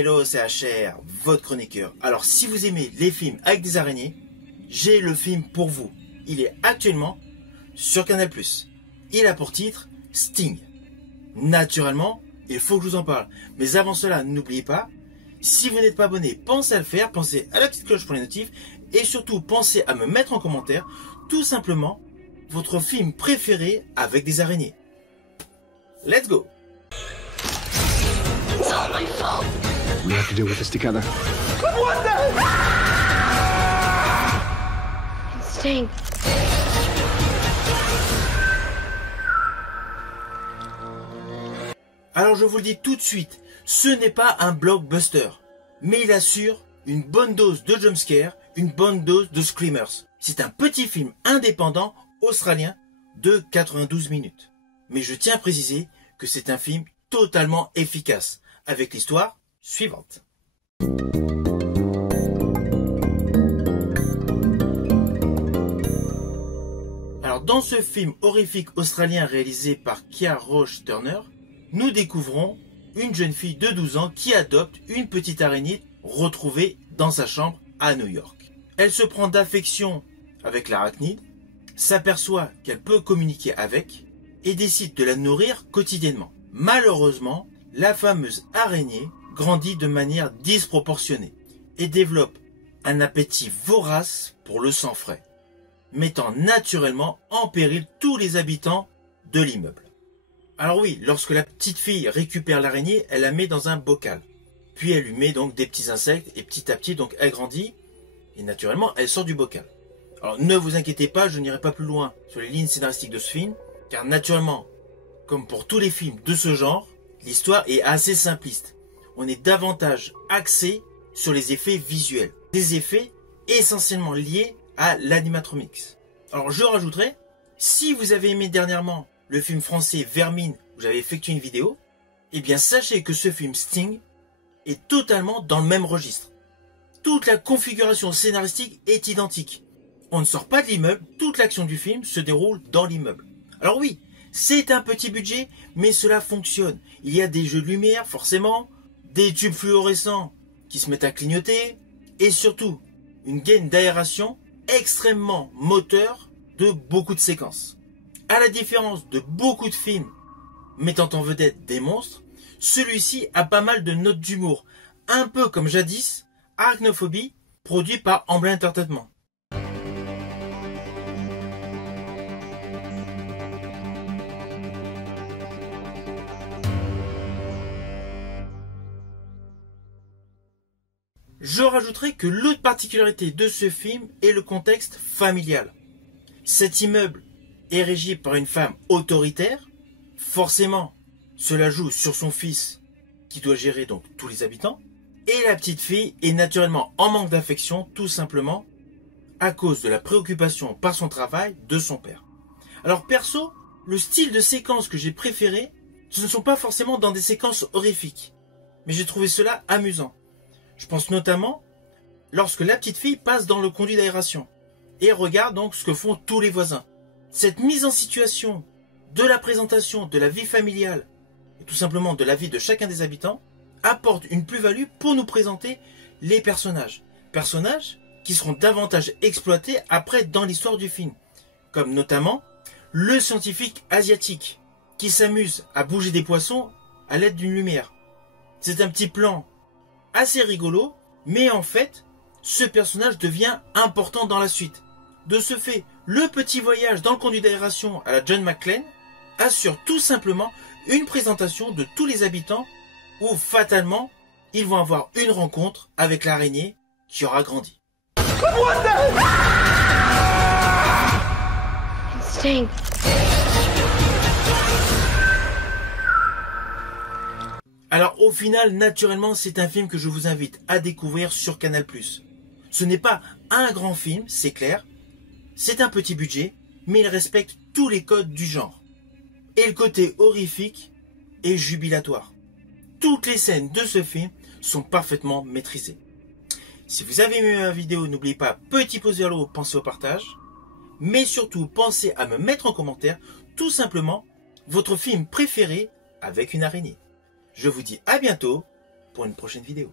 Hello, c'est HR, votre chroniqueur. Alors, si vous aimez les films avec des araignées, j'ai le film pour vous. Il est actuellement sur Canal+. Il a pour titre Sting. Naturellement, il faut que je vous en parle. Mais avant cela, n'oubliez pas, si vous n'êtes pas abonné, pensez à le faire, pensez à la petite cloche pour les notifs, et surtout pensez à me mettre en commentaire, tout simplement, votre film préféré avec des araignées. Let's go! It's all my fault. We have to deal with this together. What the? Sting. Alors je vous le dis tout de suite, ce n'est pas un blockbuster, mais il assure une bonne dose de jumpscare, une bonne dose de screamers. C'est un petit film indépendant australien de 92 minutes. Mais je tiens à préciser que c'est un film totalement efficace, avec l'histoire suivante. Alors dans ce film horrifique australien réalisé par Kia Roche Turner, nous découvrons une jeune fille de 12 ans qui adopte une petite araignée retrouvée dans sa chambre à New York. Elle se prend d'affection avec l'arachnide, s'aperçoit qu'elle peut communiquer avec et décide de la nourrir quotidiennement. Malheureusement, la fameuse araignée grandit de manière disproportionnée et développe un appétit vorace pour le sang frais, mettant naturellement en péril tous les habitants de l'immeuble. Alors oui, lorsque la petite fille récupère l'araignée, elle la met dans un bocal. Puis elle lui met donc des petits insectes et petit à petit donc elle grandit et naturellement elle sort du bocal. Alors ne vous inquiétez pas, je n'irai pas plus loin sur les lignes scénaristiques de ce film, car naturellement, comme pour tous les films de ce genre, l'histoire est assez simpliste. On est davantage axé sur les effets visuels, des effets essentiellement liés à l'animatronics. Alors je rajouterai, si vous avez aimé dernièrement le film français Vermine, où j'avais effectué une vidéo, eh bien sachez que ce film Sting est totalement dans le même registre. Toute la configuration scénaristique est identique. On ne sort pas de l'immeuble, toute l'action du film se déroule dans l'immeuble. Alors oui, c'est un petit budget, mais cela fonctionne. Il y a des jeux de lumière, forcément, des tubes fluorescents qui se mettent à clignoter, et surtout, une gaine d'aération extrêmement moteur de beaucoup de séquences. À la différence de beaucoup de films mettant en vedette des monstres, celui-ci a pas mal de notes d'humour, un peu comme jadis Arachnophobie, produit par Amblin Entertainment. Je rajouterai que l'autre particularité de ce film est le contexte familial. Cet immeuble est régi par une femme autoritaire. Forcément, cela joue sur son fils qui doit gérer donc tous les habitants. Et la petite fille est naturellement en manque d'affection, tout simplement à cause de la préoccupation par son travail de son père. Alors perso, le style de séquence que j'ai préféré, ce ne sont pas forcément dans des séquences horrifiques, mais j'ai trouvé cela amusant. Je pense notamment lorsque la petite fille passe dans le conduit d'aération et regarde donc ce que font tous les voisins. Cette mise en situation de la présentation de la vie familiale et tout simplement de la vie de chacun des habitants apporte une plus-value pour nous présenter les personnages. Personnages qui seront davantage exploités après dans l'histoire du film. Comme notamment le scientifique asiatique qui s'amuse à bouger des poissons à l'aide d'une lumière. C'est un petit plan assez rigolo, mais en fait, ce personnage devient important dans la suite. De ce fait, le petit voyage dans le conduit d'aération à la John McClane assure tout simplement une présentation de tous les habitants où fatalement, ils vont avoir une rencontre avec l'araignée qui aura grandi. Sting. Alors au final, naturellement, c'est un film que je vous invite à découvrir sur Canal+. Ce n'est pas un grand film, c'est clair. C'est un petit budget, mais il respecte tous les codes du genre. Et le côté horrifique est jubilatoire. Toutes les scènes de ce film sont parfaitement maîtrisées. Si vous avez aimé ma vidéo, n'oubliez pas, petit pouce vers le haut, pensez au partage. Mais surtout, pensez à me mettre en commentaire, tout simplement, votre film préféré avec une araignée. Je vous dis à bientôt pour une prochaine vidéo.